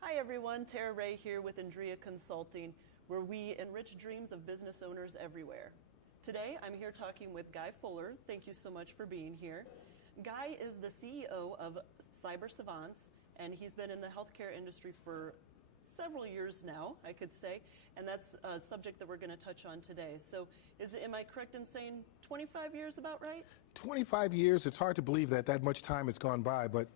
Hi everyone, Rahe here with ENDREA Consulting, where we enrich dreams of business owners everywhere. Today I'm here talking with Guy Fuller. Thank you so much for being here. Guy is the CEO of CyberSevants, and he's been in the healthcare industry for several years now, I could say, and that's a subject that we're going to touch on today. So am I correct in saying 25 years about right? 25 years, it's hard to believe that much time has gone by, but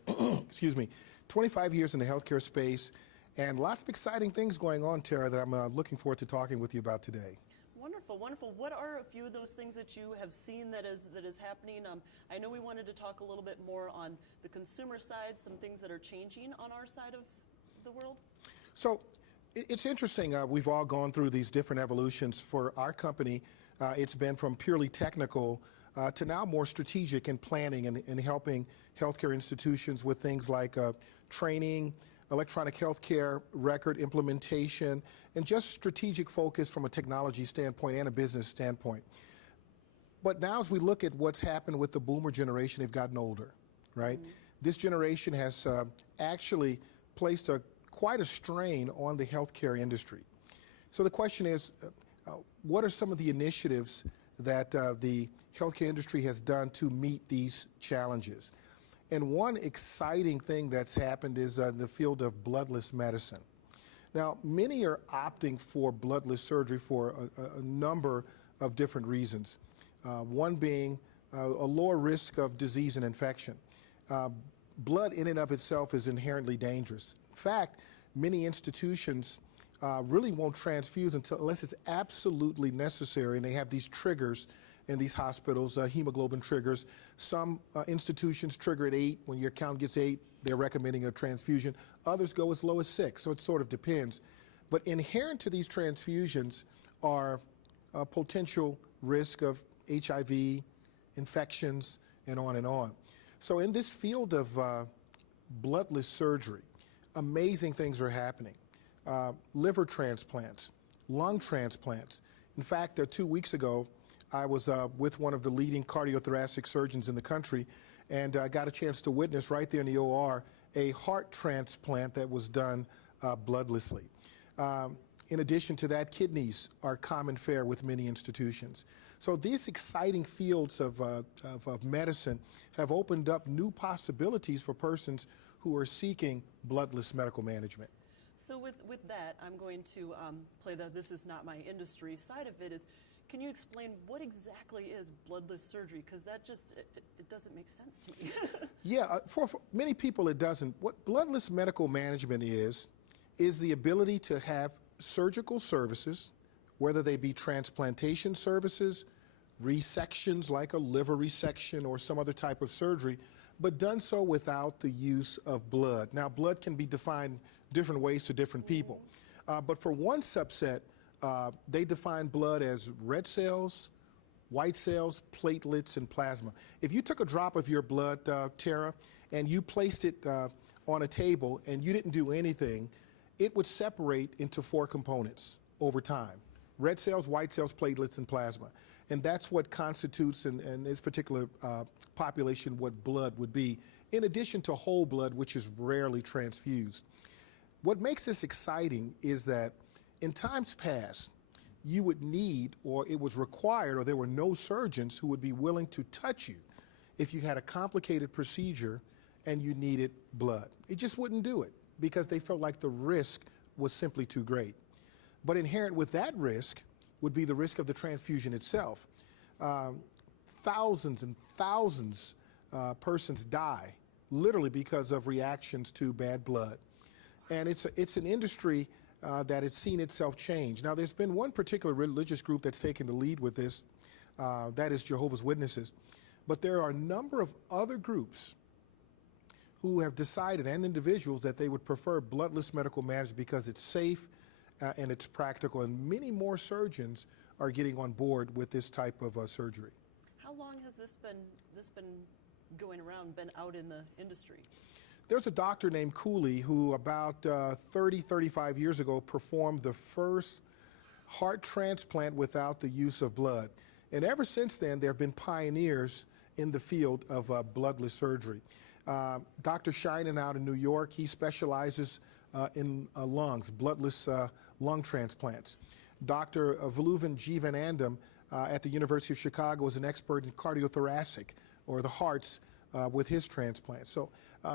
excuse me, 25 years in the healthcare space and lots of exciting things going on, Tara, that I'm looking forward to talking with you about today. Wonderful, wonderful. What are a few of those things that you have seen that is happening? I know we wanted to talk a little bit more on the consumer side, some things that are changing on our side of the world. So it's interesting. We've all gone through these different evolutions. For our company, it's been from purely technical to now more strategic in planning and helping healthcare institutions with things like training, electronic healthcare record implementation, and just strategic focus from a technology standpoint and a business standpoint. But now as we look at what's happened with the boomer generation, they've gotten older, right? Mm-hmm. This generation has actually placed quite a strain on the healthcare industry. So the question is, what are some of the initiatives that the healthcare industry has done to meet these challenges? And one exciting thing that's happened is in the field of bloodless medicine. Now, many are opting for bloodless surgery for a number of different reasons. One being a lower risk of disease and infection. Blood in and of itself is inherently dangerous. In fact, many institutions really won't transfuse unless it's absolutely necessary, and they have these triggers in these hospitals, hemoglobin triggers. Some institutions trigger at 8. When your count gets 8, they're recommending a transfusion. Others go as low as 6, so it sort of depends. But inherent to these transfusions are potential risk of HIV, infections, and on and on. So in this field of bloodless surgery, amazing things are happening. Liver transplants, lung transplants. In fact, 2 weeks ago, I was with one of the leading cardiothoracic surgeons in the country, and I got a chance to witness right there in the OR a heart transplant that was done bloodlessly. In addition to that, kidneys are common fare with many institutions. So these exciting fields of medicine have opened up new possibilities for persons who are seeking bloodless medical management. So with that, I'm going to play the "this is not my industry" side of it. Can you explain what exactly is bloodless surgery? Because that just, it doesn't make sense to me. Yeah, for many people it doesn't. What bloodless medical management is the ability to have surgical services, whether they be transplantation services, resections like a liver resection or some other type of surgery, but done so without the use of blood. Now, blood can be defined different ways to different people, but for one subset, they define blood as red cells, white cells, platelets, and plasma. If you took a drop of your blood, Tara, and you placed it on a table and you didn't do anything, it would separate into 4 components over time: red cells, white cells, platelets, and plasma. And that's what constitutes, in this particular population, what blood would be, in addition to whole blood, which is rarely transfused. What makes this exciting is that in times past, you would need, or it was required, or there were no surgeons who would be willing to touch you if you had a complicated procedure and you needed blood. It just wouldn't do it because they felt like the risk was simply too great. But inherent with that risk would be the risk of the transfusion itself. Thousands and thousands persons die literally because of reactions to bad blood. And it's an industry that has seen itself change. Now, there's been one particular religious group that's taken the lead with this, that is Jehovah's Witnesses. But there are a number of other groups who have decided, and individuals, that they would prefer bloodless medical management because it's safe and it's practical, and many more surgeons are getting on board with this type of surgery. How long has this been going around, been out in the industry? There's a doctor named Cooley who about 35 years ago performed the first heart transplant without the use of blood. And ever since then, there have been pioneers in the field of bloodless surgery. Dr. Shinen out in New York, he specializes in lungs, bloodless lung transplants. Dr. Valuvan Jeevanandam at the University of Chicago is an expert in cardiothoracic, or the hearts, with his transplants. So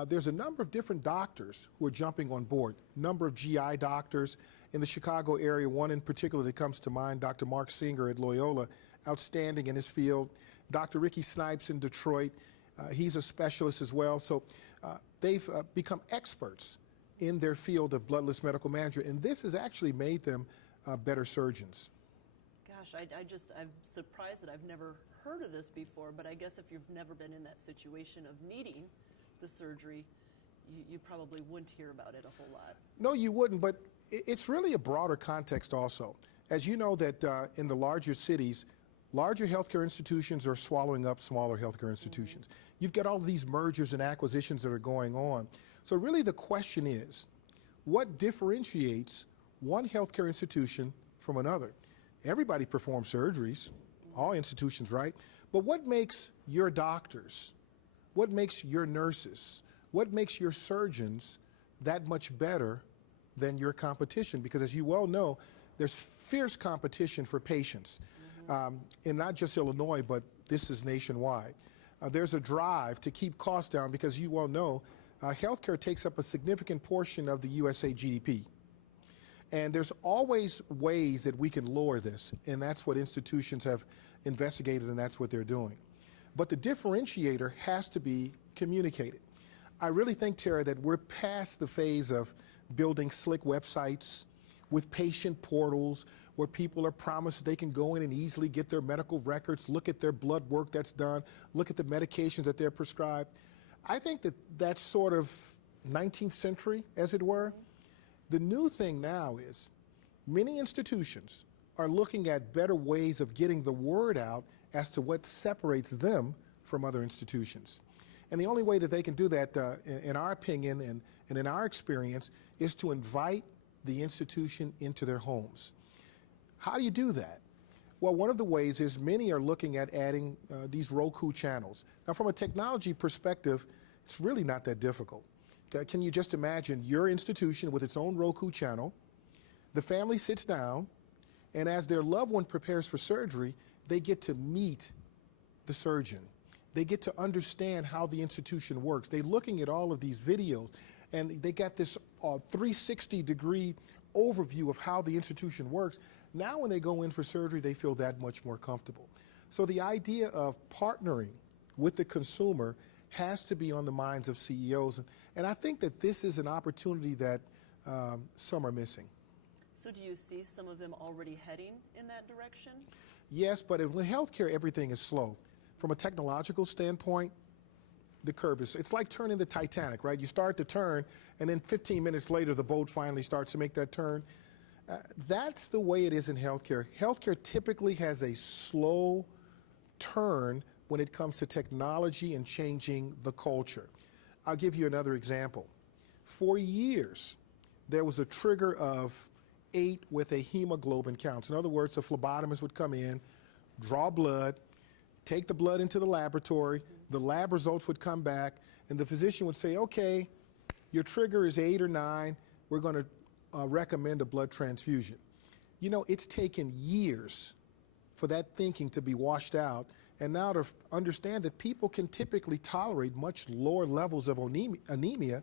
there's a number of different doctors who are jumping on board, number of GI doctors in the Chicago area. One in particular that comes to mind, Dr. Mark Singer at Loyola, outstanding in his field. Dr. Ricky Snipes in Detroit, he's a specialist as well. So they've become experts in their field of bloodless medical management, and this has actually made them better surgeons. Gosh, I'm surprised that I've never heard of this before, but I guess if you've never been in that situation of needing the surgery, you probably wouldn't hear about it a whole lot. No, you wouldn't, but it's really a broader context also. As you know that in the larger cities, larger healthcare institutions are swallowing up smaller healthcare institutions. You've got all these mergers and acquisitions that are going on. So really the question is, what differentiates one healthcare institution from another? Everybody performs surgeries, all institutions, right? But what makes your doctors, what makes your nurses, what makes your surgeons that much better than your competition? Because as you well know, there's fierce competition for patients. In not just Illinois, but this is nationwide. There's a drive to keep costs down because you well know healthcare takes up a significant portion of the USA GDP. And there's always ways that we can lower this, and that's what institutions have investigated, and that's what they're doing. But the differentiator has to be communicated. I really think, Tara, that we're past the phase of building slick websites with patient portals where people are promised they can go in and easily get their medical records, look at their blood work that's done, look at the medications that they're prescribed. I think that that's sort of 19th century, as it were. The new thing now is many institutions are looking at better ways of getting the word out as to what separates them from other institutions. And the only way that they can do that, in our opinion and in our experience, is to invite the institution into their homes. How do you do that? Well, one of the ways is many are looking at adding these Roku channels. Now, from a technology perspective, it's really not that difficult. Can you just imagine your institution with its own Roku channel? The family sits down, and as their loved one prepares for surgery, they get to meet the surgeon. They get to understand how the institution works. They're looking at all of these videos, and they got this 360-degree overview of how the institution works. Now when they go in for surgery, they feel that much more comfortable. So the idea of partnering with the consumer has to be on the minds of CEOs. And I think that this is an opportunity that some are missing. So do you see some of them already heading in that direction? Yes, but in healthcare, everything is slow. From a technological standpoint, the curve is, it's like turning the Titanic, right? You start to turn, and then 15 minutes later, the boat finally starts to make that turn. That's the way it is in healthcare. Healthcare typically has a slow turn when it comes to technology and changing the culture. I'll give you another example. For years, there was a trigger of 8 with a hemoglobin count. In other words, a phlebotomist would come in, draw blood, take the blood into the laboratory, the lab results would come back, and the physician would say, okay, your trigger is 8 or 9, we're going to recommend a blood transfusion. You know, it's taken years for that thinking to be washed out, and now to understand that people can typically tolerate much lower levels of anemia,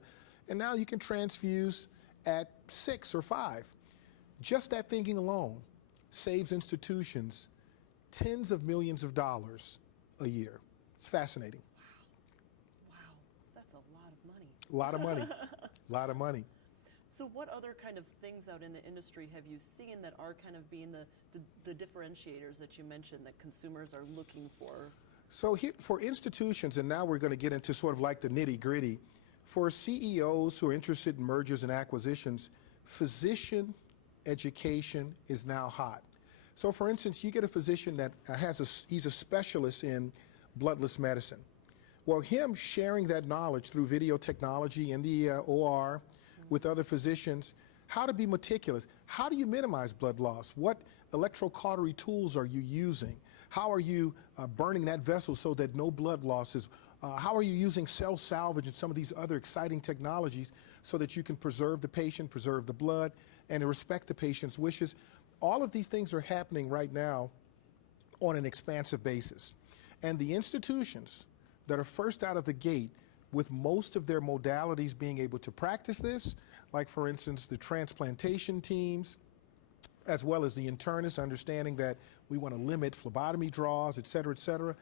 and now you can transfuse at 6 or 5. Just that thinking alone saves institutions tens of millions of dollars a year. It's fascinating. Wow. Wow, that's a lot of money. A lot of money, a lot of money. So what other kind of things out in the industry have you seen that are kind of being the differentiators that you mentioned that consumers are looking for? So here, for institutions, and now we're going to get into sort of like the nitty-gritty, for CEOs who are interested in mergers and acquisitions, physician education is now hot. So for instance, you get a physician that he's a specialist in bloodless medicine. Well, him sharing that knowledge through video technology in the OR with other physicians, how to be meticulous. How do you minimize blood loss? What electrocautery tools are you using? How are you burning that vessel so that no blood loss is? How are you using cell salvage and some of these other exciting technologies so that you can preserve the patient, preserve the blood, and respect the patient's wishes? All of these things are happening right now on an expansive basis. And the institutions that are first out of the gate with most of their modalities being able to practice this, like for instance the transplantation teams, as well as the internists understanding that we want to limit phlebotomy draws, et cetera,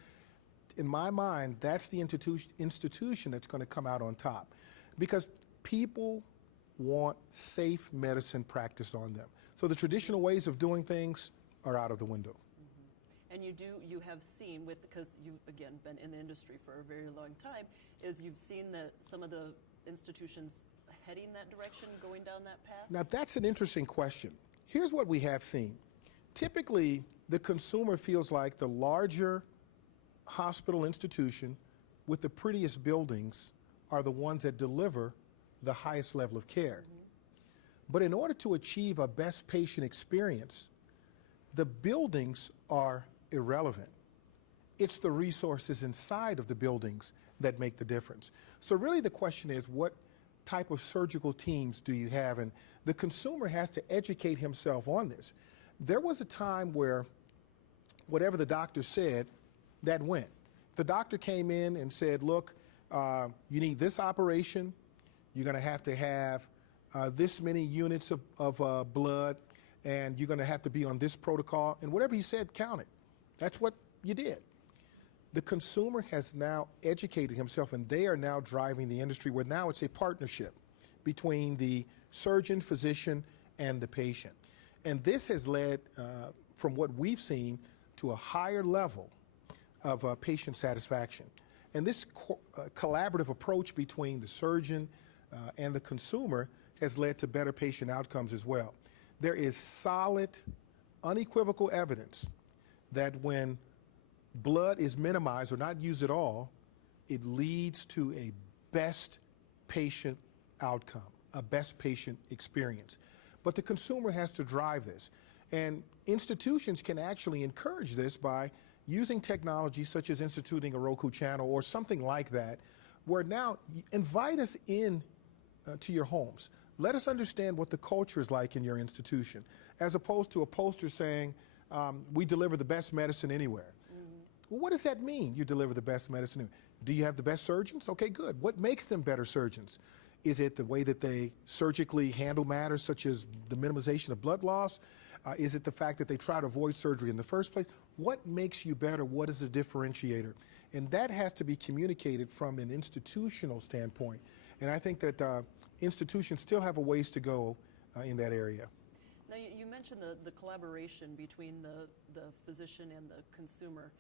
in my mind, that's the institution that's going to come out on top. Because people want safe medicine practiced on them. So the traditional ways of doing things are out of the window. And you have seen, because you've, again, been in the industry for a very long time, is you've seen that some of the institutions heading that direction, going down that path? Now, that's an interesting question. Here's what we have seen. Typically, the consumer feels like the larger hospital institution with the prettiest buildings are the ones that deliver the highest level of care. But in order to achieve a best patient experience, the buildings are irrelevant. It's the resources inside of the buildings that make the difference. So really the question is, what type of surgical teams do you have? And the consumer has to educate himself on this. There was a time where whatever the doctor said, that went. The doctor came in and said, look, you need this operation, you're going to have this many units of blood, and you're going to have to be on this protocol, and whatever he said counted. That's what you did. The consumer has now educated himself, and they are now driving the industry where now it's a partnership between the surgeon, physician, and the patient. And this has led, from what we've seen, to a higher level of patient satisfaction. And this collaborative approach between the surgeon and the consumer has led to better patient outcomes as well. There is solid, unequivocal evidence that when blood is minimized or not used at all, it leads to a best patient outcome, a best patient experience. But the consumer has to drive this. And institutions can actually encourage this by using technology such as instituting a Roku channel or something like that, where now invite us in to your homes. Let us understand what the culture is like in your institution, as opposed to a poster saying, we deliver the best medicine anywhere. Well, what does that mean, you deliver the best medicine anywhere? Do you have the best surgeons? Okay, good. What makes them better surgeons? Is it the way that they surgically handle matters such as the minimization of blood loss? Is it the fact that they try to avoid surgery in the first place? What makes you better? What is the differentiator? And that has to be communicated from an institutional standpoint. And I think that institutions still have a ways to go in that area. Now, you mentioned the collaboration between the physician and the consumer.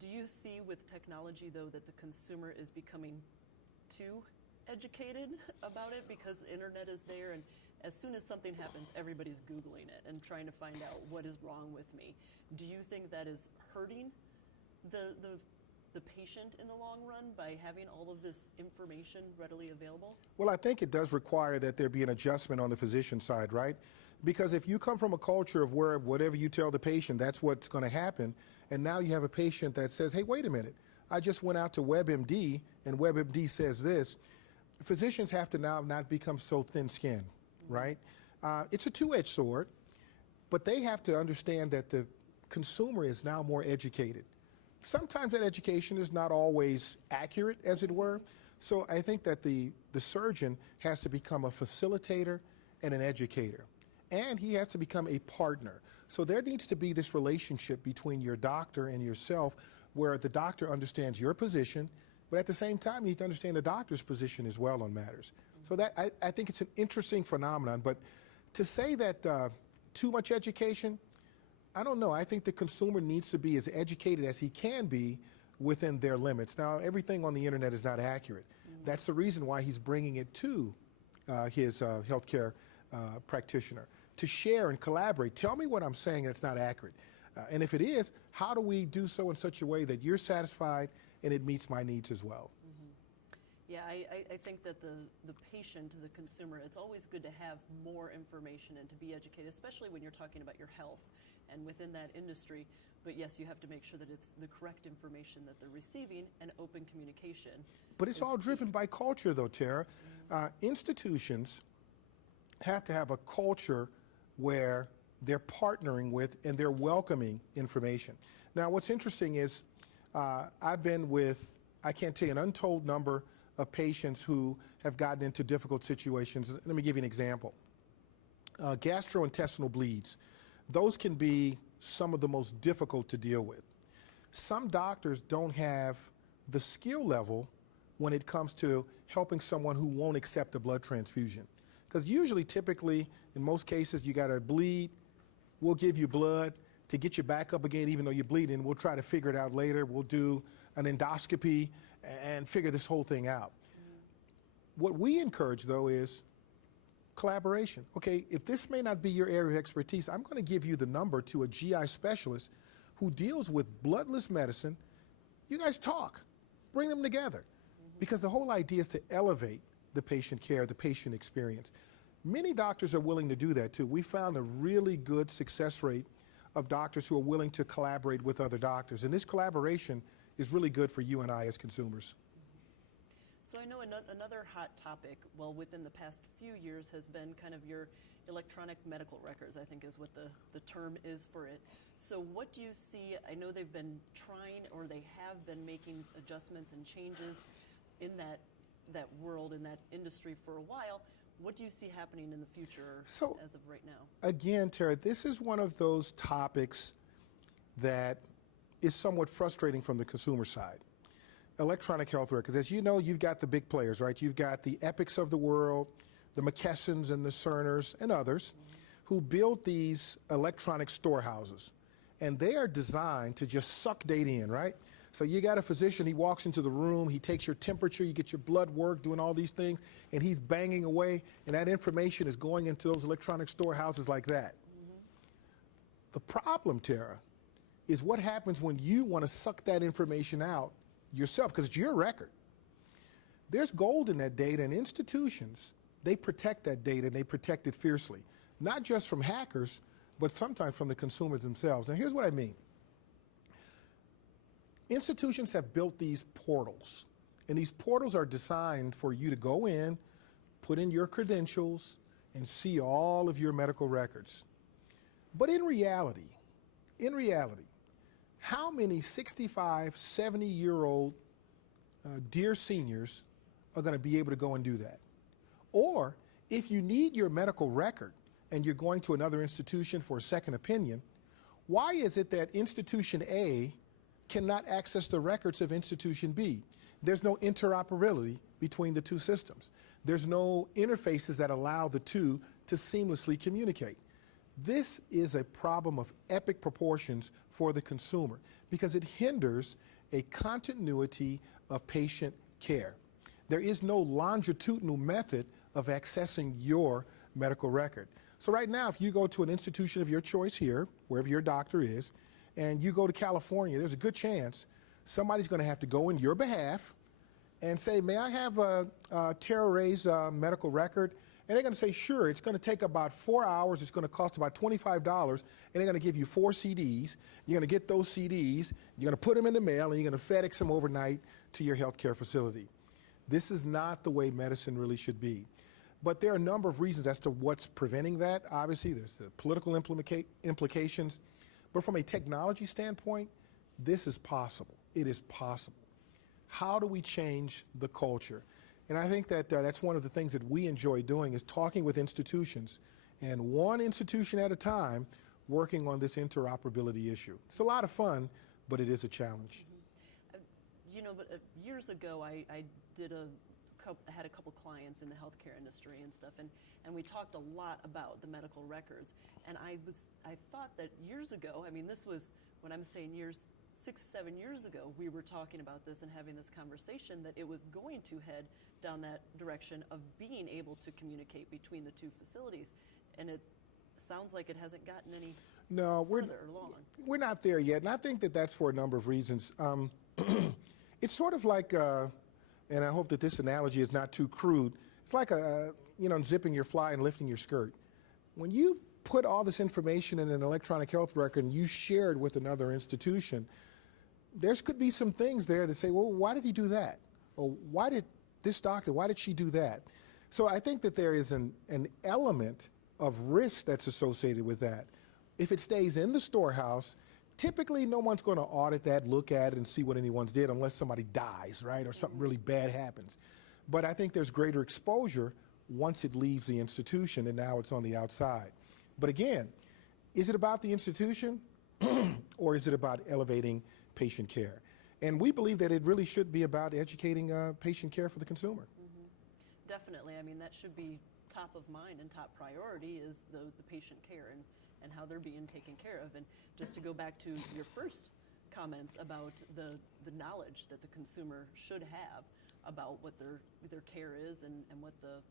Do you see with technology, though, that the consumer is becoming too educated about it because the internet is there, and as soon as something happens, everybody's Googling it and trying to find out what is wrong with me? Do you think that is hurting the patient in the long run by having all of this information readily available? Well, I think it does require that there be an adjustment on the physician side, right? Because if you come from a culture of where whatever you tell the patient, that's what's going to happen, and now you have a patient that says, hey, wait a minute, I just went out to WebMD, and WebMD says this, physicians have to now not become so thin-skinned, right? It's a two-edged sword, but they have to understand that the consumer is now more educated. Sometimes that education is not always accurate, as it were. So I think that the surgeon has to become a facilitator and an educator. And he has to become a partner. So there needs to be this relationship between your doctor and yourself where the doctor understands your position, but at the same time, you need to understand the doctor's position as well on matters. So that I think it's an interesting phenomenon. But to say that too much education, I don't know. I think the consumer needs to be as educated as he can be within their limits. Now, everything on the internet is not accurate. That's the reason why he's bringing it to his healthcare practitioner to share and collaborate. Tell me what I'm saying that's not accurate. And if it is, how do we do so in such a way that you're satisfied and it meets my needs as well? Yeah, I think that the patient, the consumer, it's always good to have more information and to be educated, especially when you're talking about your health and within that industry. But yes, you have to make sure that it's the correct information that they're receiving and open communication. But it's all driven by culture, though, Tara. Institutions have to have a culture where they're partnering with and they're welcoming information. Now, what's interesting is I've been with, I can't tell you, an untold number of patients who have gotten into difficult situations. Let me give you an example. Gastrointestinal bleeds. Those can be some of the most difficult to deal with. Some doctors don't have the skill level when it comes to helping someone who won't accept a blood transfusion. Because usually, typically, in most cases, you got to bleed. We'll give you blood to get you back up again, even though you're bleeding. We'll try to figure it out later. We'll do an endoscopy and figure this whole thing out. What we encourage, though, is collaboration. Okay, if this may not be your area of expertise, I'm going to give you the number to a GI specialist who deals with bloodless medicine. You guys talk, bring them together, because the whole idea is to elevate the patient care, the patient experience. Many doctors are willing to do that too. We found a really good success rate of doctors who are willing to collaborate with other doctors, and this collaboration is really good for you and I as consumers. So I know another hot topic, well, within the past few years has been kind of your electronic medical records, I think is what the term is for it. So what do you see, I know they've been trying, or they have been making adjustments and changes in that world, in that industry for a while. What do you see happening in the future as of right now? Again, Tara, this is one of those topics that is somewhat frustrating from the consumer side. Electronic health records, as you know, you've got the big players, right? You've got the Epics of the world, the McKessons and the Cerners and others who build these electronic storehouses. And they are designed to just suck data in, right? So you got a physician, he walks into the room, he takes your temperature, you get your blood work, doing all these things, and he's banging away, and that information is going into those electronic storehouses like that. The problem, Tara, is what happens when you want to suck that information out yourself, because it's your record. There's gold in that data, and institutions, they protect that data, and they protect it fiercely, not just from hackers, but sometimes from the consumers themselves. And here's what I mean. Institutions have built these portals, and these portals are designed for you to go in, put in your credentials, and see all of your medical records. But in reality, how many 65, 70-year-old dear seniors are going to be able to go and do that? Or if you need your medical record and you're going to another institution for a second opinion, why is it that institution A cannot access the records of institution B? There's no interoperability between the two systems. There's no interfaces that allow the two to seamlessly communicate. This is a problem of epic proportions for the consumer because it hinders a continuity of patient care. There is no longitudinal method of accessing your medical record. So right now, if you go to an institution of your choice here, wherever your doctor is, and you go to California, there's a good chance somebody's going to have to go in your behalf and say, may I have Tara Rahe's medical record? And they're going to say, sure, it's going to take about 4 hours. It's going to cost about $25, and they're going to give you 4 CDs. You're going to get those CDs. You're going to put them in the mail, and you're going to FedEx them overnight to your healthcare facility. This is not the way medicine really should be. But there are a number of reasons as to what's preventing that. Obviously, there's the political implications. But from a technology standpoint, this is possible. It is possible. How do we change the culture? And I think that that's one of the things that we enjoy doing is talking with institutions, and one institution at a time, working on this interoperability issue. It's a lot of fun, but it is a challenge. You know, but years ago, I had a couple clients in the healthcare industry and stuff, and we talked a lot about the medical records. And I thought that years ago, I mean, this was, when I'm saying years, 6, 7 years ago, we were talking about this and having this conversation that it was going to head down that direction of being able to communicate between the two facilities. And it sounds like it hasn't gotten any further along. We're not there yet, and I think that that's for a number of reasons. It's sort of like and I hope that this analogy is not too crude. It's like zipping your fly and lifting your skirt. When you put all this information in an electronic health record and you share it with another institution, there could be some things there that say, well, why did he do that? Or why did she do that? So I think that there is an element of risk that's associated with that. If it stays in the storehouse, typically no one's going to audit that, look at it, and see what anyone's did unless somebody dies, right, or something really bad happens. But I think there's greater exposure once it leaves the institution and now it's on the outside. But again, is it about the institution or is it about elevating patient care? And we believe that it really should be about educating patient care for the consumer. Mm-hmm. Definitely. I mean, that should be top of mind and top priority is the patient care and how they're being taken care of. And just to go back to your first comments about the knowledge that the consumer should have about what their care is and what the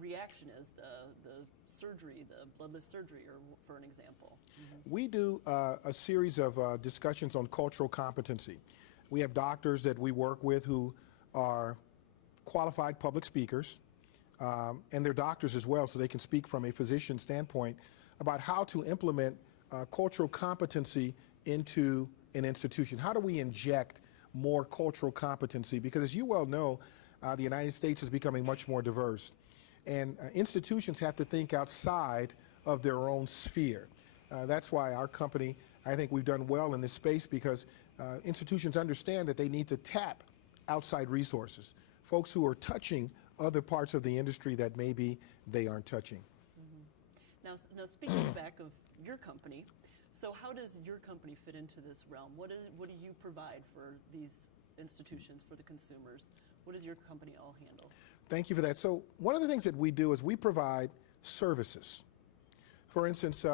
reaction is, the surgery, the bloodless surgery, or for an example. Mm-hmm. We do a series of discussions on cultural competency. We have doctors that we work with who are qualified public speakers, and they're doctors as well, so they can speak from a physician standpoint about how to implement cultural competency into an institution. How do we inject more cultural competency? Because as you well know, the United States is becoming much more diverse. And institutions have to think outside of their own sphere. That's why our company, I think we've done well in this space because institutions understand that they need to tap outside resources, folks who are touching other parts of the industry that maybe they aren't touching. Mm-hmm. Now speaking back of your company, so how does your company fit into this realm? What do you provide for these institutions, for the consumers? What does your company all handle? Thank you for that. So one of the things that we do is we provide services. For instance,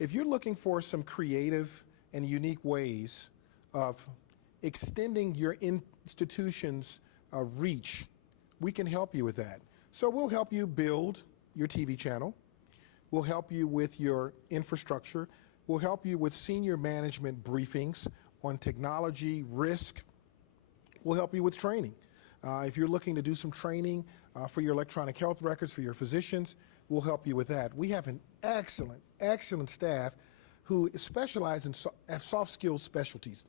if you're looking for some creative and unique ways of extending your institution's reach, we can help you with that. So we'll help you build your TV channel. We'll help you with your infrastructure. We'll help you with senior management briefings on technology, risk. We'll help you with training. If you're looking to do some training for your electronic health records, for your physicians, we'll help you with that. We have an excellent, excellent staff who specialize in soft skills specialties.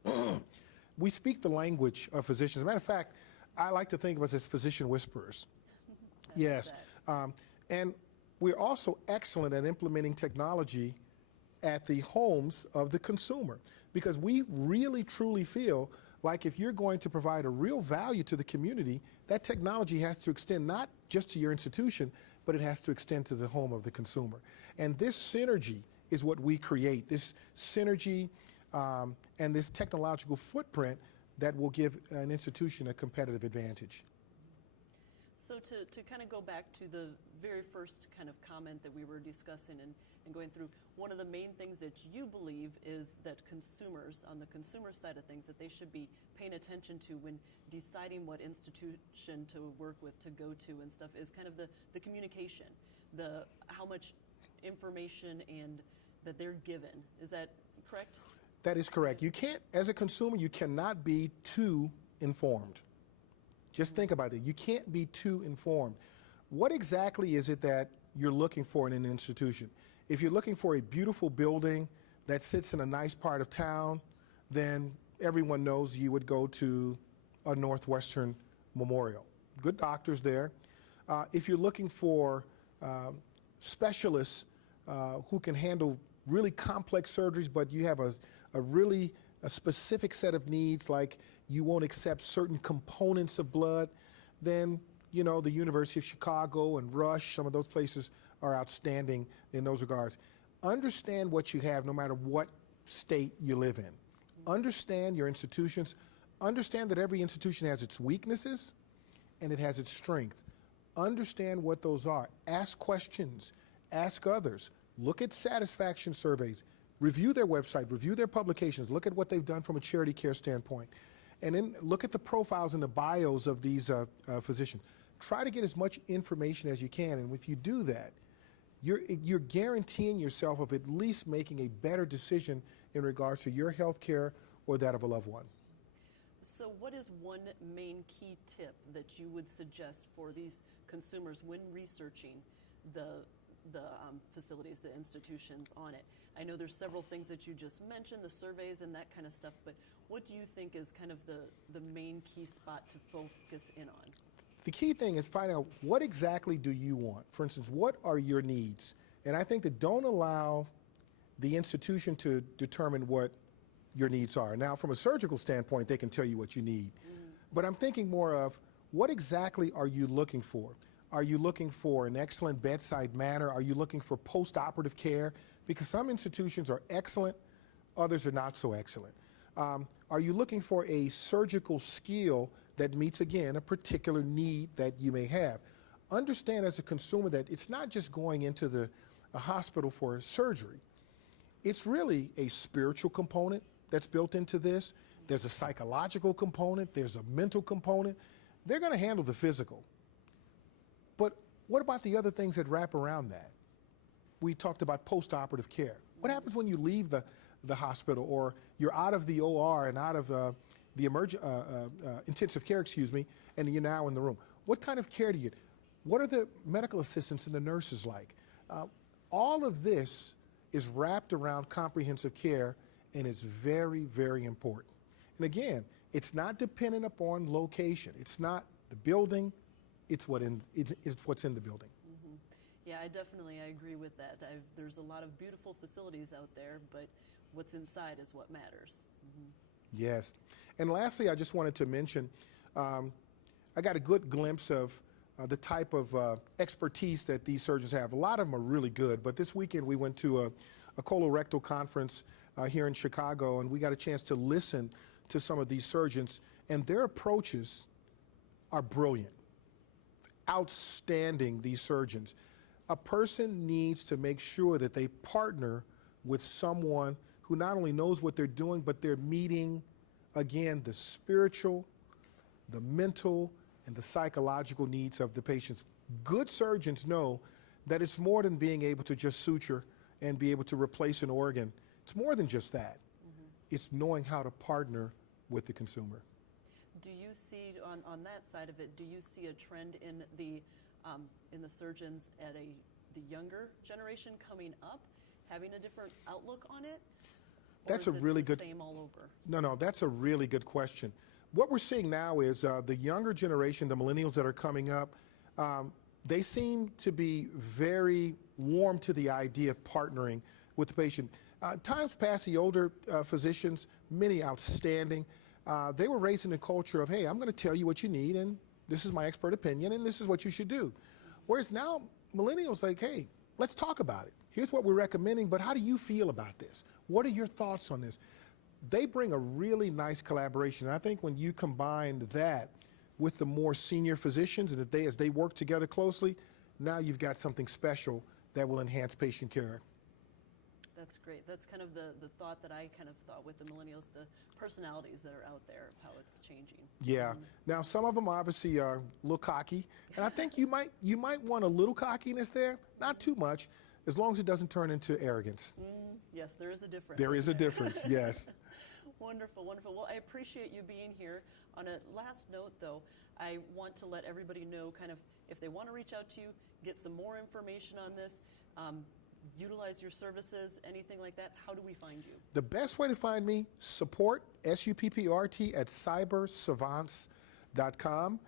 We speak the language of physicians. As a matter of fact, I like to think of us as physician whisperers. Yes. And we're also excellent at implementing technology at the homes of the consumer because we really, truly feel like if you're going to provide a real value to the community, that technology has to extend not just to your institution, but it has to extend to the home of the consumer. And this synergy is what we create, this synergy and this technological footprint that will give an institution a competitive advantage. So to kind of go back to the very first kind of comment that we were discussing and going through, one of the main things that you believe is that consumers, on the consumer side of things, that they should be paying attention to when deciding what institution to work with, to go to and stuff, is kind of the communication, how much information and that they're given. Is that correct? That is correct. You can't, as a consumer, you cannot be too informed. Just think about it. You can't be too informed. What exactly is it that you're looking for in an institution? If you're looking for a beautiful building that sits in a nice part of town, then everyone knows you would go to a Northwestern Memorial. Good doctors there. If you're looking for specialists who can handle really complex surgeries, but you have a really specific set of needs, like you won't accept certain components of blood, then you know the University of Chicago and Rush, some of those places are outstanding in those regards. Understand what you have no matter what state you live in. Understand your institutions. Understand that every institution has its weaknesses and it has its strength. Understand what those are. Ask questions. Ask others. Look at satisfaction surveys. Review their website. Review their publications. Look at what they've done from a charity care standpoint. And then look at the profiles and the bios of these physicians. Try to get as much information as you can. And if you do that, you're guaranteeing yourself of at least making a better decision in regards to your health care or that of a loved one. So what is one main key tip that you would suggest for these consumers when researching the facilities, the institutions on it? I know there's several things that you just mentioned, the surveys and that kind of stuff, but what do you think is kind of the main key spot to focus in on? The key thing is find out what exactly do you want. For instance, what are your needs? And I think that don't allow the institution to determine what your needs are. Now, from a surgical standpoint, they can tell you what you need. But I'm thinking more of what exactly are you looking for? Are you looking for an excellent bedside manner? Are you looking for post-operative care? Because some institutions are excellent, others are not so excellent. Are you looking for a surgical skill that meets, again, a particular need that you may have? Understand as a consumer that it's not just going into a hospital for surgery. It's really a spiritual component that's built into this. There's a psychological component. There's a mental component. They're going to handle the physical. But what about the other things that wrap around that? We talked about post-operative care. What happens when you leave the hospital or you're out of the OR and out of the intensive care, and you're now in the room? What kind of care do you get? What are the medical assistants and the nurses like? All of this is wrapped around comprehensive care, and it's very, very important. And again, it's not dependent upon location. It's not the building, it's what's in the building. Mm-hmm. Yeah, I agree with that. There's a lot of beautiful facilities out there, but what's inside is what matters. Mm-hmm. Yes. And lastly, I just wanted to mention, I got a good glimpse of the type of expertise that these surgeons have. A lot of them are really good, but this weekend we went to a colorectal conference here in Chicago, and we got a chance to listen to some of these surgeons, and their approaches are brilliant. Outstanding, these surgeons. A person needs to make sure that they partner with someone who not only knows what they're doing, but they're meeting, again, the spiritual, the mental, and the psychological needs of the patients. Good surgeons know that it's more than being able to just suture and be able to replace an organ. It's more than just that. Mm-hmm. It's knowing how to partner with the consumer. Do you see, on that side of it, do you see a trend in the surgeons at the younger generation coming up, having a different outlook on it? That's a really good. Same all over? No, that's a really good question. What we're seeing now is the younger generation, the millennials that are coming up, they seem to be very warm to the idea of partnering with the patient. Times past, the older physicians, many outstanding, they were raised in a culture of, hey, I'm going to tell you what you need, and this is my expert opinion, and this is what you should do. Whereas now, millennials like, hey, let's talk about it. Here's what we're recommending, but how do you feel about this? What are your thoughts on this? They bring a really nice collaboration. And I think when you combine that with the more senior physicians, and as they work together closely, now you've got something special that will enhance patient care. That's great. That's kind of the thought that I kind of thought with the millennials, the personalities that are out there, how it's changing. Yeah. Now, some of them obviously are a little cocky, and I think you might want a little cockiness there, not too much, as long as it doesn't turn into arrogance. Yes, there is a difference. There is a difference, yes. Wonderful, wonderful. Well, I appreciate you being here. On a last note, though, I want to let everybody know kind of if they want to reach out to you, get some more information on this, utilize your services, anything like that, how do we find you? The best way to find me, support, SUPPRT, at CyberSevants.com.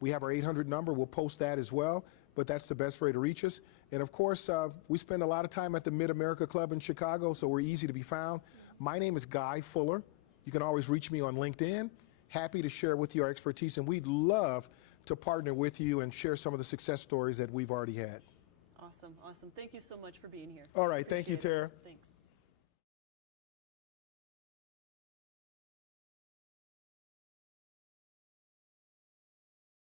We have our 800 number. We'll post that as well, but that's the best way to reach us. And of course, we spend a lot of time at the Mid-America Club in Chicago, so we're easy to be found. My name is Guy Fuller. You can always reach me on LinkedIn. Happy to share with you our expertise, and we'd love to partner with you and share some of the success stories that we've already had. Awesome, awesome. Thank you so much for being here. All right, thank you, Tara. Thanks.